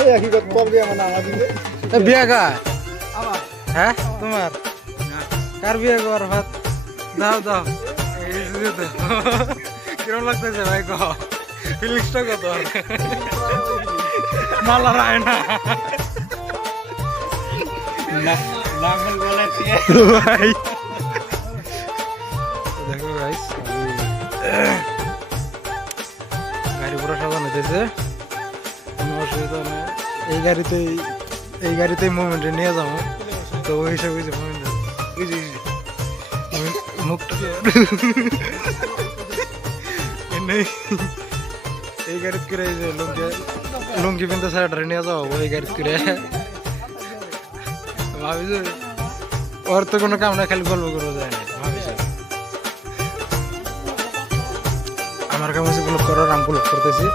এই একই কথা তোর বিয়ে মানে আমার দিকে বিয়ে কার হ্যাঁ তোমার কার বিয়ে কর ভাত দাও দাও কিরম লাগতেছে ভাই কহ ফিলিংসটা কত মালা রায় না ভাই দেখো গাইস গাড়ি পুরো সাজানো হইতেছে কোনো অসুবিধা নেই এই গাড়িতেই মুভমেন্টে নিয়ে যাবো তো ওই হিসাবে মুখটা এই গাড়ি করে লুঙ্গি পিনতে সারাটা নিয়ে যাবো ওই গাড়ি করে ভাবি যে ওর তো কোনো কাম না খালি গল্প করবো যায় না ভাবিস আমার কাম হচ্ছে ব্লগ করার আমি ব্লগ করতেছি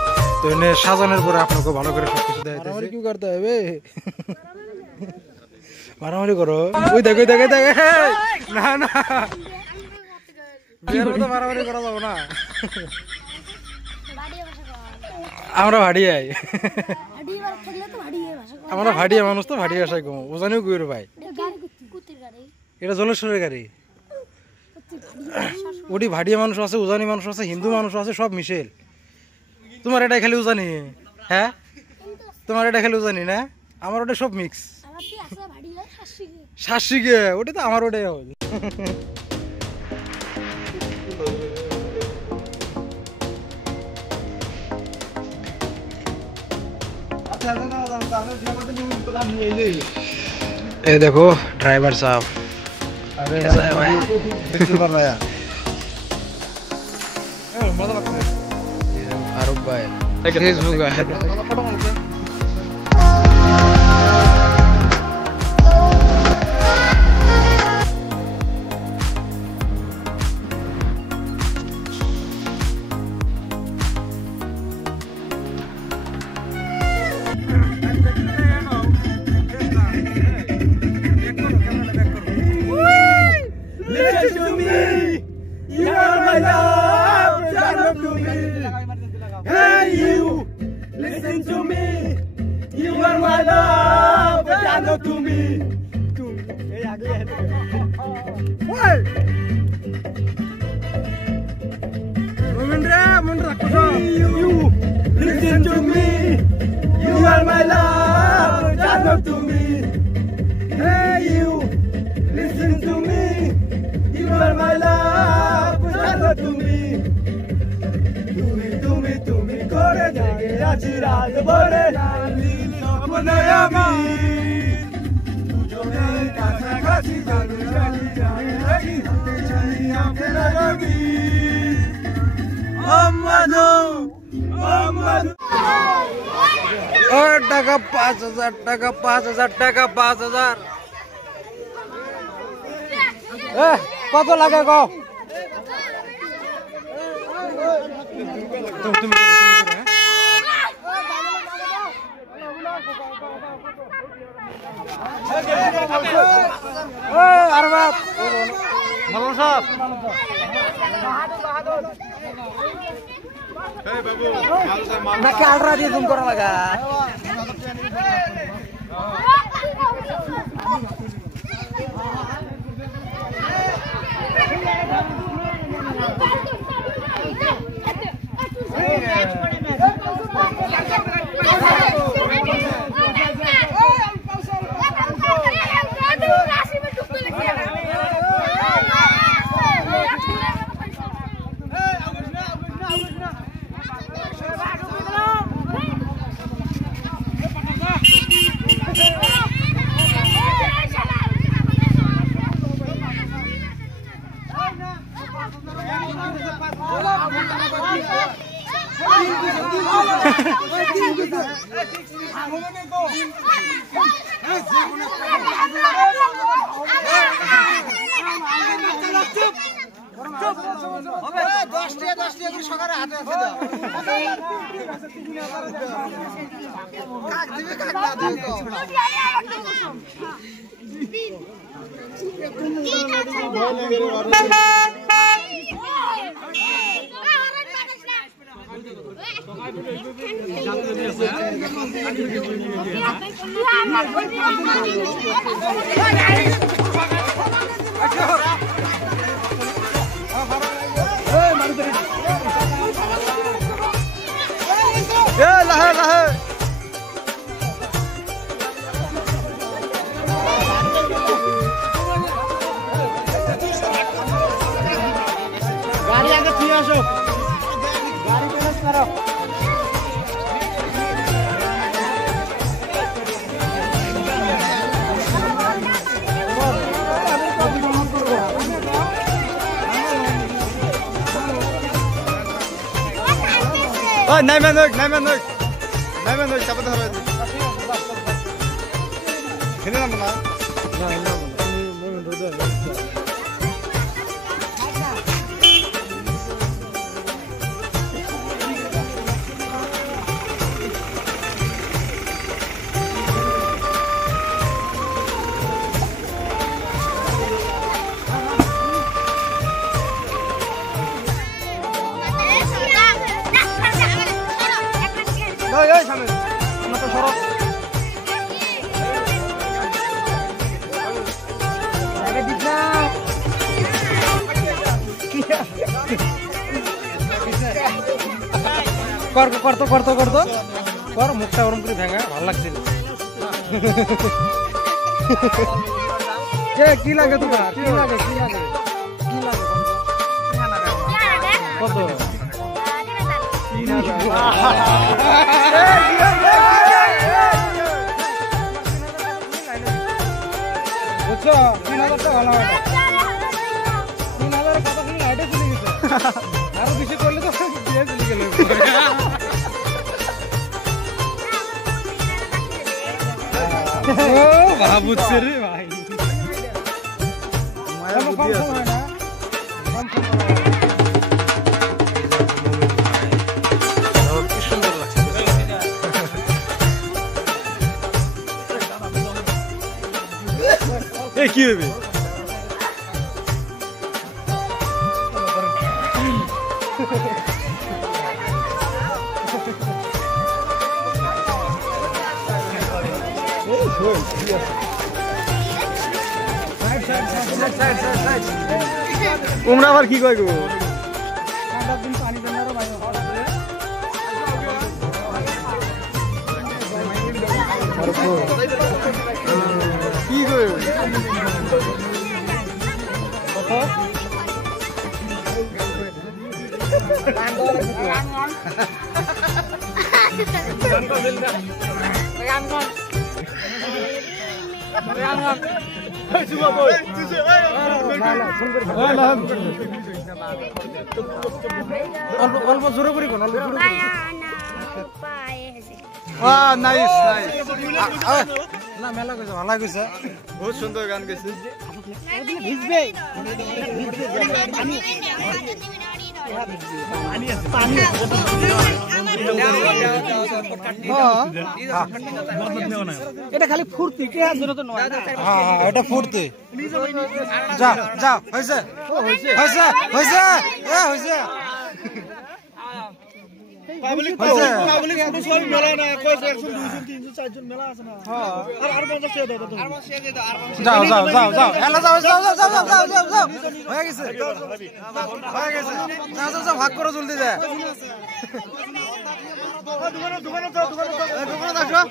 তো এনে সাজানোর পরে আপনাকে ভালো করে সবকিছু দেখাইতেছি কি করতে হবে মারামারি করো ওই দেখো দেখে দেখে না না মারামারি করা যাবো না আমরা ভাড়িয়াই আমরা ভাড়িয়া মানুষ তো ভাড়িয়া ভাষায় কম ওজানিও কুয়ের ভাই এটা জলেশ্বরের গাড়ি ওটি ভাড়িয়া মানুষ আছে উজানি মানুষ আছে হিন্দু মানুষ আছে সব মিশেল তোমার এটা খালি উজানি হ্যাঁ তোমার এটা খালি উজানি না আমার ওটা সব মিক্স শাসিকে ওটা তো আমার ওটাই হবে ये देखो ड्राइवर साहब कैसा है भाई फारूक भाई फेसबुक है Listen to me, you are my love, but I know to me. You, listen to me, you are my love, but I know to me. Hey you, listen to me, you are my love, but I know to me. তুমি করে জাগে আছি রাত ভরে স্বপ্নে আমি দুজনে কাছাকাছি জানি জানি জানি রাখি চাই আপনার আমি টাকা 5,000 টাকা 5,000 টাকা 5,000 কত লাগে গো কালরা দিয়ে জুম করা লাগা লাহে লাহে गाड़ी आगे ठीक आसो गाड़ी बैलेंस करो ওই নাইমে নই চাপতে হবে খেলে নাম না এই সামনে আমরা তো সরব আরে দিস না কর মুখটা ওরম করে ভেঙা ভালো লাগছিল কি লাগে তোমার কি লাগে কত বুঝছো 3000 টাকা ভালো হয় 3000 কথা শুনে লাইটে চলে গেছে আরো বেশি করলে তো দিয়ে চলে গেল ও বাবা বুঝছে রে ভাই মায়া বুদ্ধি আছে হয় না কি সুন্দর লাগছে এই কি হবে তোমরা আবার কি কয় গো কি কয় অল্প জোরে করি কোন অল্প জোরে করি নাইস নাইস না মেলা কইছে ভালো কইছে বহুত সুন্দর গান গাইছে ভিজবে এটা খালি ফুর্তি কে জন্য তো নয় হ্যাঁ এটা ফুর্তি যা যা হইছে হইছে হইছে এ হইছে পাবলিক ফটো সব মেলা না কইছে 100 200 300 400 মেলা আছে না আর 50 টাকা দাও আর 50 টাকা দাও যাও এলা যাও হয়ে গেছে যাও ভাগ করো জলদি যা দোকানে আসো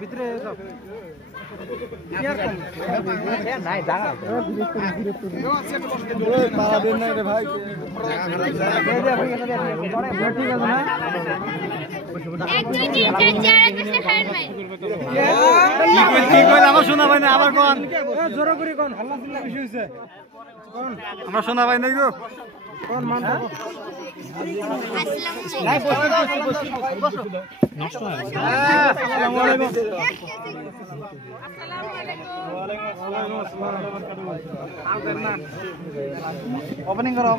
ভিতরে যাও পারা দেন নাই রে ভাই ঠিক আছে না 1 2 3 4 আর একটা ফাইন মাই কি কইলা আমার শোনা ভাই না আবার কোন জোর করে কোন হাল্লা চিল্লা বেশি হইছে কোন আমরা শোনা ভাই নাই গো কোন মান আসসালামু আলাইকুম ওপেনিং করো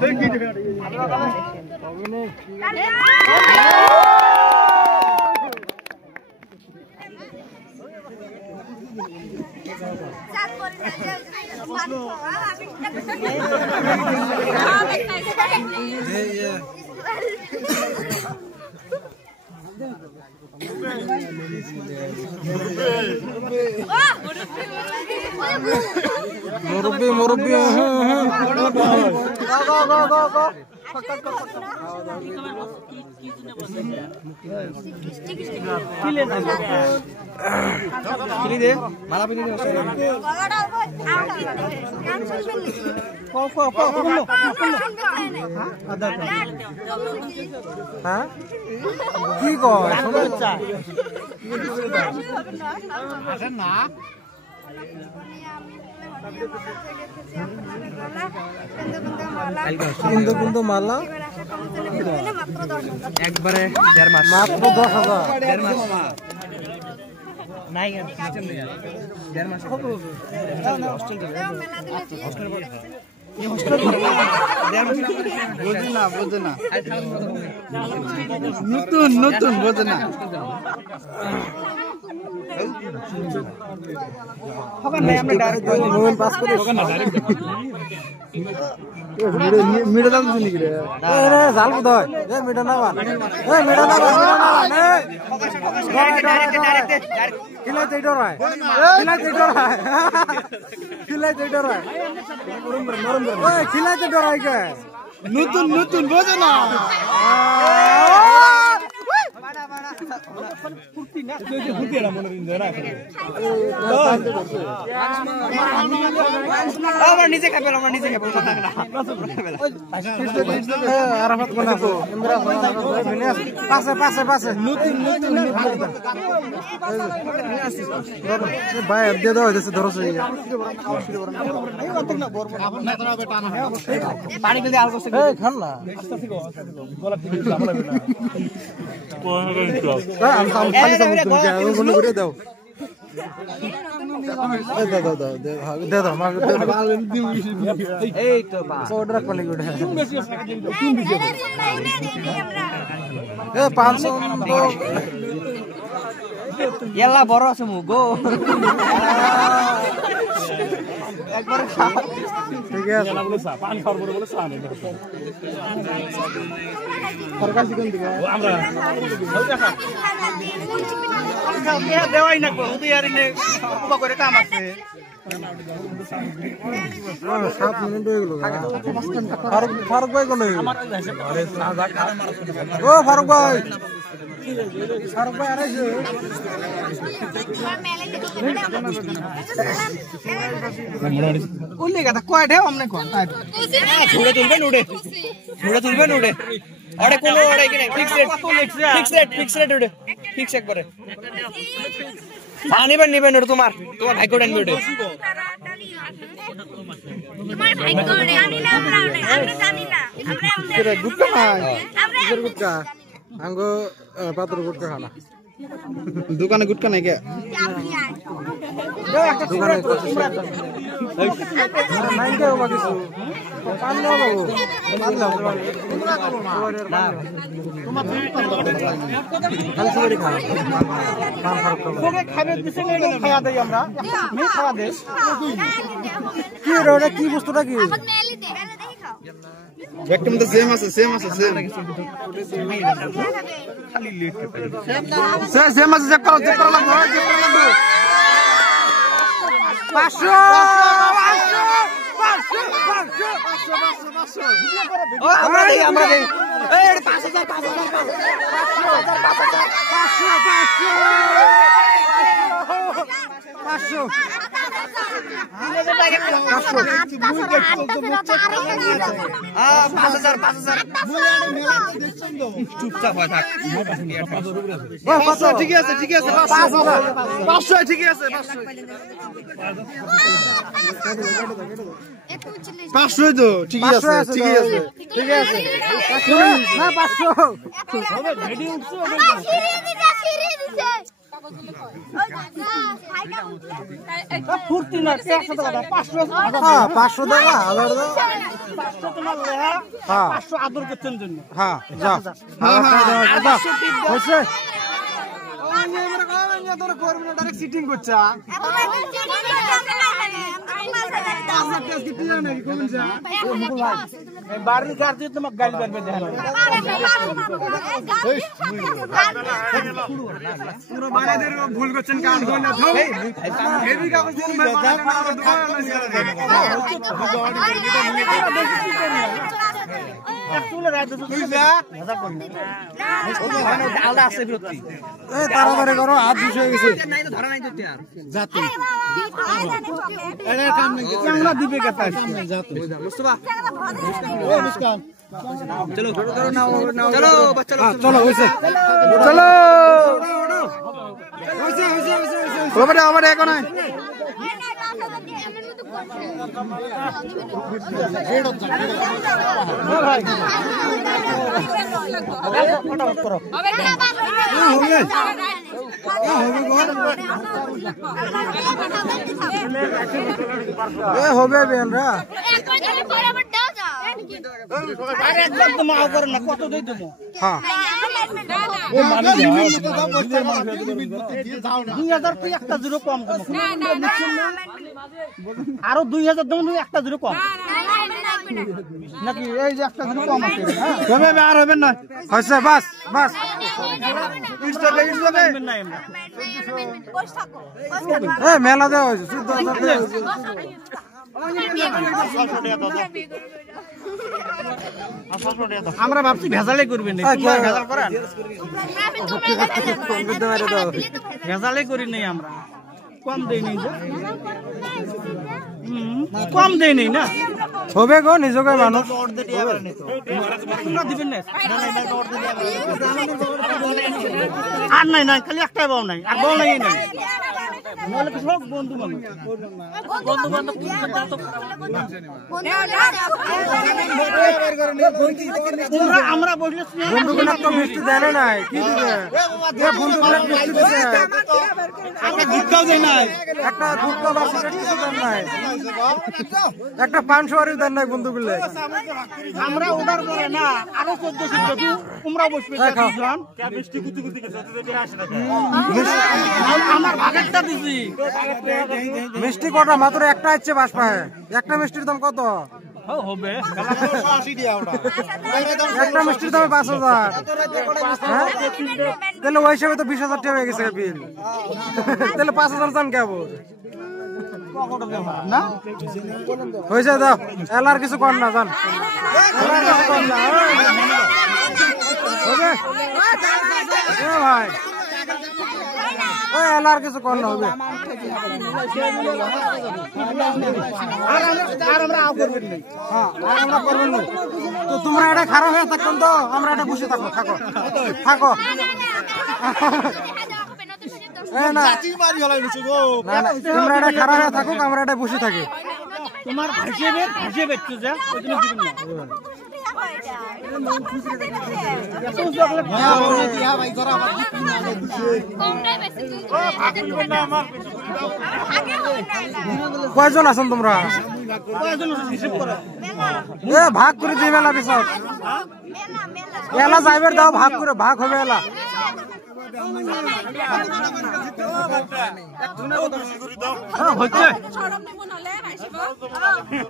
মুরব্বি মুরব্বি গো কিলি দে মালা পিনি দে হ্যাঁ কি কয় আসেন না কিন্তু মালা একবারে 1.5 মাস মাত্র 10,000 1.5 মাস নাই নিচেন নেই 1.5 মাস হস্টেল বোঝে না নতুন বোঝে না আমরা ডাইরেক্ট মোবাইল পাস করে মিডল দাম শুনি কি রে রে জাল বুদয় এ মিডা না মান এ মিডা না মান কিলাই তেই ডরায় কিলাই তেই ডরায় কিলাই তেই ডরায় ওই কিলাই তেই ডরায় কে নতুন বোঝে না আমরা নিজে খাবে আরাফাত কোন আছে ইমরান পাশে নতুন ভাই দিয়ে দাও হইছে ধরছ পানি দিলে আল করছে এই খান না আমি খালি তুমি করে দাও দাও এই তো অর্ডার করলে গুড এ 500 তো এলা বড় আছে মুগো একবারে ঠিক আছে পানি খাওয়ার পরে বলে চা নেই সরকার চিকেন দিবে আমরা দেওয়াই না কো তুই আর নে উপা করে কাম আছে 7 মিনিট হয়ে গেল ফারুক ভাই কোন ও ফারুক ভাই আরাইছে উল্লে কথা কয়টা আমনে কোন ছুড়ে তুলবেন উড়ে আরে কোন ওড়ে কি ফিক্স রেট উড়ে ফিক্স একবারে নিবেন ওটা তোমার ভাগ্যটা নিবে ওটা তোমার ভাগ্য রে আমি না আমরা জানি না আমরা গুটকা খাই গুটকা আঙ্গো পাতর গুটকা খানা দোকানে গুটকা নাই কে দোকানে নাই কে বাবা কিছু পান দাও বাবু খালি সরি খা পান ফারুক খাবে দিছে খাওয়া দেই আমরা মি খাওয়া দে কি রে কি বস্তুটা কি আমাকে মেলে দে দেখি খাও একদম তো সেম আছে সেম চেক করো লাগবে 500 আমরা দেই এই 5000 500 চুপচাপ হয় থাক ঠিকই আছে ঠিকই আছে 500 ঠিকই আছে 500 তো ঠিকই আছে ঠিকই আছে ঠিকই আছে না 500 ফুর্তি না 500 টাকা 500 হ্যাঁ 500 টাকা 1000 দাও 500 তোমার লেহা 500 আদর করতেন জন্য হ্যাঁ যাও হচ্ছে তোরা করবি না ডাইরেক্ট সিটিং করছা বাড়ির কার দিয়ে তোমাকে গালি পারবে দেখেন পুরো বানাদের ভুল করছেন কাম কই না থাও হেভি কাগজ দিয়ে তাড়াতাড়ি করো হাত বিষ হয়ে গেছে জাতি আমরা দিবে কথা চলো চলো চলো হয়েছে চলো আমার এখন হবে বেনরা একবার তো মাও করো না কত দেই দেবো হ্যাঁ 2000 তুই একটা জিরো কম আরো 2000 দেবো একটা জিরো কম নাকি এই যে একটা জিরো কম আছে হবে আর হবে না হয়েছে বাস বাস মেলা দেওয়া হয়েছে আমরা ভাবছি ভেজালে করবেন ভেজাল করেন ভেজালে করি নাই আমরা কম দেই নাই কম দেই নাই না হবে গো নিজকে মানুষ দিবেন না আর নাই নাই খালি একটাই বউ নাই আর বউ নাই নাই সব বন্ধু মানুষ বন্ধু বান্ধব আমরা বসলে বন্ধুগুলো তো মিষ্টি দেয় নাই কি দিবে বন্ধুগুলো মিষ্টি দিছে একটা গুটকাও দেয় নাই একটা গুটকা বা সিগারেট কিছু দেন নাই একটা 500 আরও দেন নাই বন্ধুগুলো আমরা অর্ডার করে না আরো 1400 তোমরা বসবে দুজন মিষ্টি গুটি গুটি আমার ভাগেরটা দিছি মিষ্টি কটা মাত্র একটা ইচ্ছে বাস পায় একটা মিষ্টির দাম কত হবে একটা মিষ্টির দামে 5000 তাহলে ওই হিসাবে তো 20,000 টাকা হয়ে গেছে বিল তাহলে 5,000 দাম কেবল না হয়েছে দাও এলার কিছু কর না জান হবে ভাই ওই এলার কিছু কর না হবে তো তোমরা এটা খারাপ হয়ে থাকবেন তো আমরা এটা বসে থাকবো থাকো থাকো তোমরা এটা খারাপ হয়ে থাকুক আমরা এটা বসে থাকি তোমার ভাসিয়ে বেচছো যা কয়জন আছেন তোমরা ভাগ করে দিই মেলা পিছত এলা যাইবার দাও ভাগ করে ভাগ হবে এলা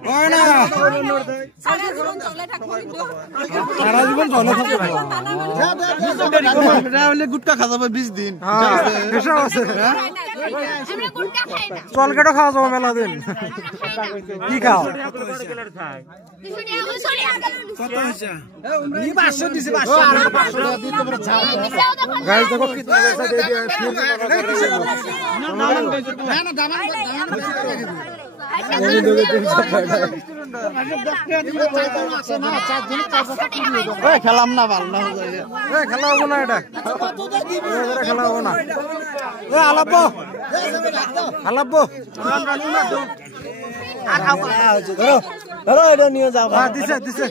হয় না সারা জীবন চলে থাকবে গুটকা খাওয়া যাবে 20 দিন হিসাব আছে চল কেটো খাওয়া যাবো মেলা দিন কি খাও গাইস দেখো কিতনা पैसा दे दिया খেলাম না ভালো না খেলা হবো না এটা খেলা হবো না আলাপবো ধরো এটা নিয়ে যাও দিছে দিছে